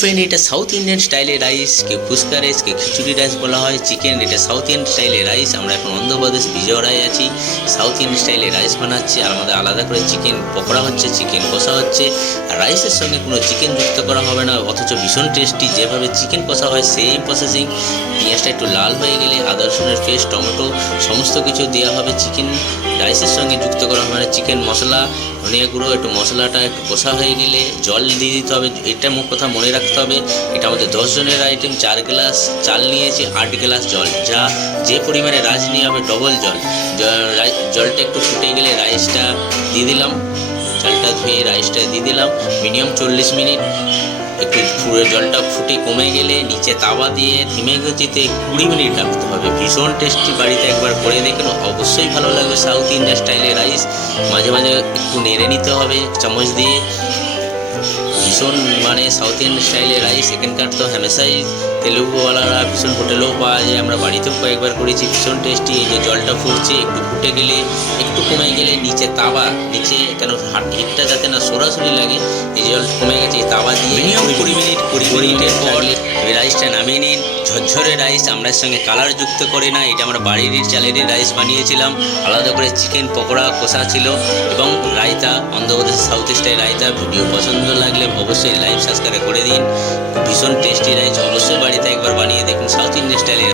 Friend, এটা south Indian স্টাইলের rice, কে fuchka rice, কে খিচুড়ি rice বলা হয়। চিকেন, এটা সাউথ ইন্ডিয়ান স্টাইলের রাইস। আমরা এখন অন্ধ্রপ্রদেশ বিজয়ওয়াড়ায় আছি, সাউথ ইন্ডিয়ান স্টাইলের রাইস বানাচ্ছি। আর আমাদের আলাদা করে চিকেন পকোড়া হচ্ছে, চিকেন কষা হচ্ছে। আর রাইসের সঙ্গে কোনো চিকেন যুক্ত করা হবে না, অথচ ভীষণ টেস্টি। যেভাবে চিকেন কষা হয় সেম প্রসেসিং। পেঁয়াজটা একটু লাল হয়ে গেলে আদা রসুনের পেস্ট, টমেটো সমস্ত কিছু দেওয়া হবে। চিকেন রাইসের সঙ্গে যুক্ত করা হবে না। চিকেন মশলা, ধনিয়া গুঁড়ো, একটু মশলাটা একটু কষা হয়ে গেলে জল দিয়ে দিতে হবে। এটা মুখ কথা মনে রাখতে হবে, এটা আমাদের 10 জনের আইটেম। 4 গ্লাস চাল নিয়েছি, 8 গ্লাস জল। যে পরিমাণে রাইস নিয়ে হবে ডবল জল। জলটা একটু ফুটে গেলে রাইসটা দিয়ে দিলাম, চালটা ধুয়ে রাইসটা দিয়ে দিলাম। মিনিমাম 40 মিনিট একটু জলটা ফুটে কমে গেলে নিচে তাওয়া দিয়ে ধিমে গতিতে 20 মিনিট রাখতে হবে। ভীষণ টেস্টি, বাড়িতে একবার করে দেখুন, অবশ্যই ভালো লাগবে। সাউথ ইন্ডিয়ান স্টাইলের রাইস মাঝে মাঝে একটু নেড়ে নিতে হবে চামচ দিয়ে। ভীষণ মানে সাউথ ইন্ডিয়ান স্টাইলের রাইস এখানকার তো হামেশাই তেলুগুওয়ালারা ভীষণ হোটেলেও পাওয়া যায়, আমরা বাড়িতেও কয়েকবার করেছি। ভীষণ টেস্টি। এই যে জলটা ফুটছে, একটু ফুটে গেলে একটু কমে গেলে নিচে তাওয়া, নিচে কেন হিটটা যাতে না সরাসরি লাগে, এই জল কমে গেছে, তাওয়া দিয়ে মিনিমাম 20 মিনিটের পর রাইসটা নামিয়ে নিন। ঝরঝরে রাইস, আমরা এর সঙ্গে কালার যুক্ত করি না। এটা আমরা বাড়ির চালেরই রাইস বানিয়েছিলাম। আলাদা করে চিকেন পকোড়া কষা ছিল এবং raita, Andhra Pradesh south style raita. Video পছন্দ লাগলে অবশ্যই লাইভ সাবস্ক্রাইব করে দিন। ভীষণ টেস্টি রাইস, অবশ্যই বাড়িতে একবার বানিয়ে দেখুন সাউথ ইন্ডিয়ান স্টাইলের।